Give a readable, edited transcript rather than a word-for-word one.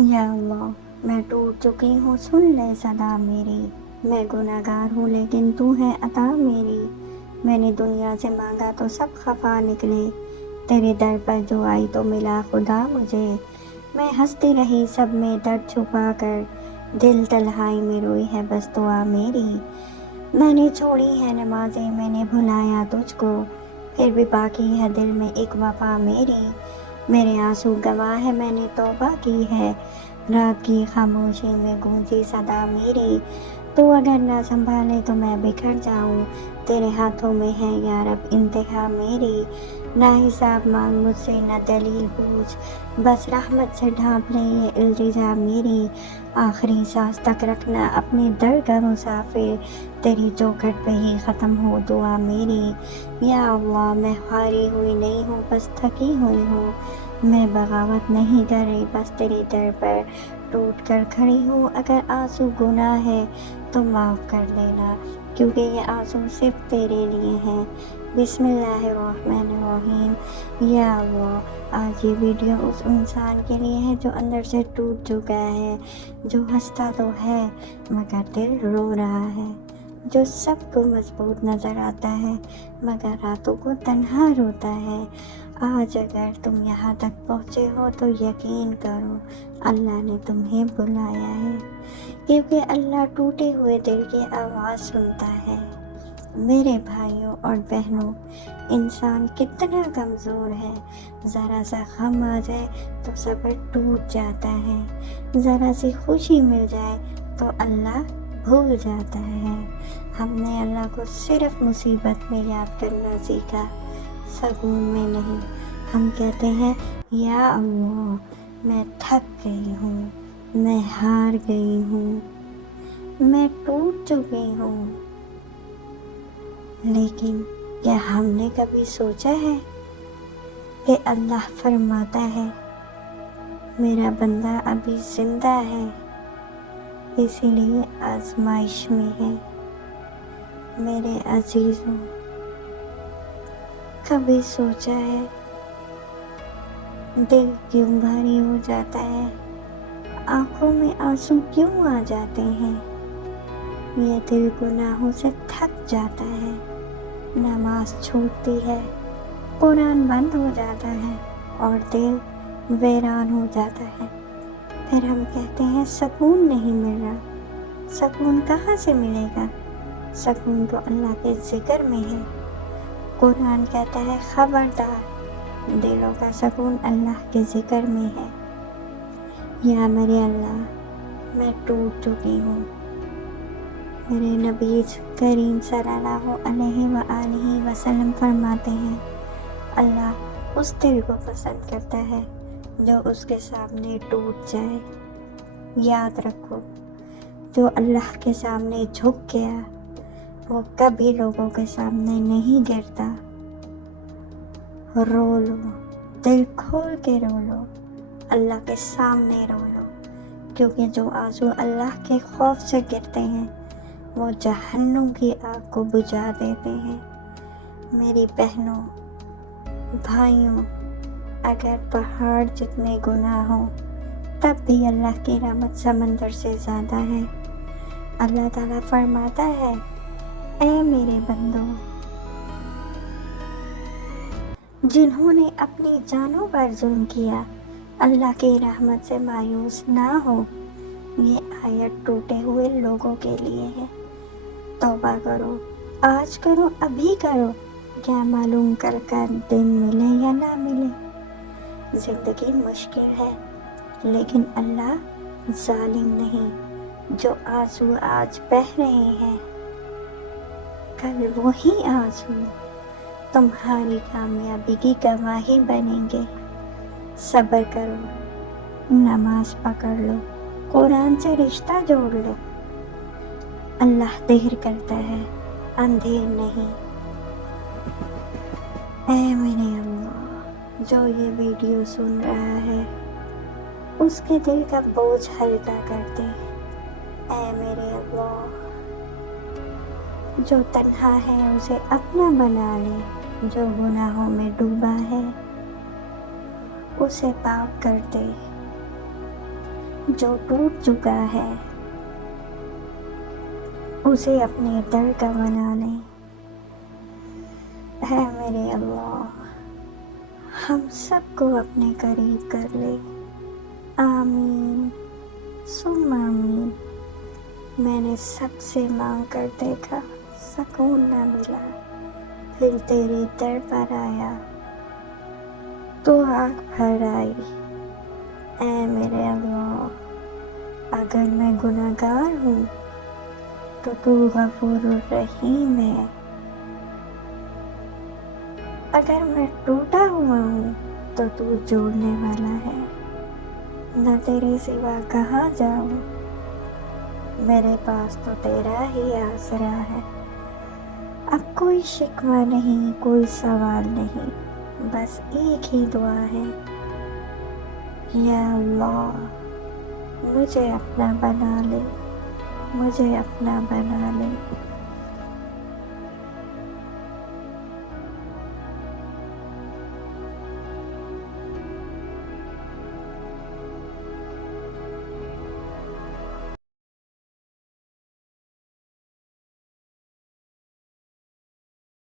या अल्लाह मैं टूट चुकी हूँ, सुन ले सदा मेरी। मैं गुनहगार हूँ लेकिन तू है अता मेरी। मैंने दुनिया से मांगा तो सब खफा निकले, तेरे दर पर जो आई तो मिला खुदा मुझे। मैं हंसती रही सब में दर्द छुपा कर, दिल तन्हाई में रोई है बस दुआ मेरी। मैंने छोड़ी है नमाजें, मैंने भुलाया तुझको, फिर भी बाकी है दिल में एक वफा मेरी। मेरे आंसू गवाह है, मैंने तौबा की है, रात की खामोशी में गूंजी सदा मेरी। तू अगर ना संभाले तो मैं बिखर जाऊं, तेरे हाथों में है यार अब इंतहा मेरी। ना हिसाब मांग मुझसे ना दलील पूछ, बस रहमत से ढांप ले ये इल्तिजा मेरी। आखिरी सांस तक रखना अपने दर का मुसाफिर, तेरी चौखट पे ही ख़त्म हो दुआ मेरी। या अल्लाह मैं हारी हुई नहीं हूँ, बस थकी हुई हूँ। मैं बगावत नहीं कर रही, बस तेरे दर पर टूट कर खड़ी हूँ। अगर आंसू गुनाह है तो माफ़ कर देना, क्योंकि ये आंसू सिर्फ तेरे लिए हैं। बिस्मिल्लाहिर्रहमानिर्रहीम। या अल्लाह आज ये वीडियो उस इंसान के लिए है जो अंदर से टूट चुका है, जो हंसता तो है मगर दिल रो रहा है, जो सबको मजबूत नज़र आता है मगर रातों को तन्हा रोता है। आज अगर तुम यहाँ तक पहुँचे हो तो यकीन करो अल्लाह ने तुम्हें बुलाया है, क्योंकि अल्लाह टूटे हुए दिल की आवाज़ सुनता है। मेरे भाइयों और बहनों, इंसान कितना कमज़ोर है, ज़रा सा गम आ जाए तो सब्र टूट जाता है, ज़रा सी खुशी मिल जाए तो अल्लाह भूल जाता है। हमने अल्लाह को सिर्फ मुसीबत में याद करना सीखा, सुकून में नहीं। हम कहते हैं या अल्लाह मैं थक गई हूँ, मैं हार गई हूँ, मैं टूट चुकी हूँ। लेकिन क्या हमने कभी सोचा है कि अल्लाह फरमाता है मेरा बंदा अभी जिंदा है, इसीलिए आजमाइश में है। मेरे अजीज़ों, कभी सोचा है दिल क्यों भारी हो जाता है, आंखों में आंसू क्यों आ जाते हैं? ये दिल गुनाहों से थक जाता है, नमाज छूटती है, कुरान बंद हो जाता है और दिल वीरान हो जाता है। फिर हम कहते हैं सुकून नहीं मिल रहा। सुकून कहाँ से मिलेगा? सुकून तो अल्लाह के जिक्र में है। कुरान कहता है खबरदार, दिलों का सुकून अल्लाह के जिक्र में है। या मेरे अल्लाह मैं टूट चुकी हूँ। मेरे नबी करीम सल्लल्लाहु अलैहि वसल्लम फरमाते हैं अल्लाह उस दिल को पसंद करता है जो उसके सामने टूट जाए। याद रखो, जो अल्लाह के सामने झुक गया वो कभी लोगों के सामने नहीं गिरता। रो लो, दिल खोल के रो लो, अल्लाह के सामने रो लो, क्योंकि जो आंसू अल्लाह के खौफ से गिरते हैं वो जहन्नुम की आग को बुझा देते हैं। मेरी बहनों, भाइयों, अगर पहाड़ जितने गुनाह हों तब भी अल्लाह की रहमत समंदर से ज़्यादा है। अल्लाह ताला फरमाता है ऐ मेरे बंदों, जिन्होंने अपनी जानों पर जुल्म किया, अल्लाह की रहमत से मायूस ना हो। ये आयत टूटे हुए लोगों के लिए है। तौबा करो, आज करो, अभी करो, क्या मालूम कल का दिन मिले या ना मिले। जिंदगी मुश्किल है लेकिन अल्लाह जालिम नहीं। जो आंसू आज बह रहे हैं कल वही आंसू तुम्हारी कामयाबी की गवाही बनेंगे। सब्र करो, नमाज पकड़ लो, कुरान से रिश्ता जोड़ लो। अल्लाह देर करता है, अंधेर नहीं। ऐ मेरे अल्लाह, जो ये वीडियो सुन रहा है उसके दिल का बोझ हल्का कर दे। ऐ मेरे अल्लाह, जो तन्हा है उसे अपना बना ले, जो गुनाहों में डूबा है उसे पाक कर दे। جو ٹوٹ چکا ہے اسے اپنے در کا بنا لے۔ اے میرے اللہ، ہم سب کو اپنے قریب کر لے، آمین ثم آمین۔ میں نے سب سے مانگ کر دیکھا، سکون نہ ملا، پھر تیرے در پر آیا تو آنکھ بھر آئی۔ اے میرے اللہ، اگر میں گنہگار ہوں تو غفور الرحیم ہے، اگر میں ٹوٹا ہوا ہوں تو جوڑنے والا ہے۔ نہ تیرے سوا کہاں جاؤں، میرے پاس تو تیرا ہی آسرا ہے۔ اب کوئی شکوہ نہیں، کوئی سوال نہیں، بس ایک ہی دعا ہے، یا اللہ مجھے اپنا بنا لے، مجھے اپنا بنا لے۔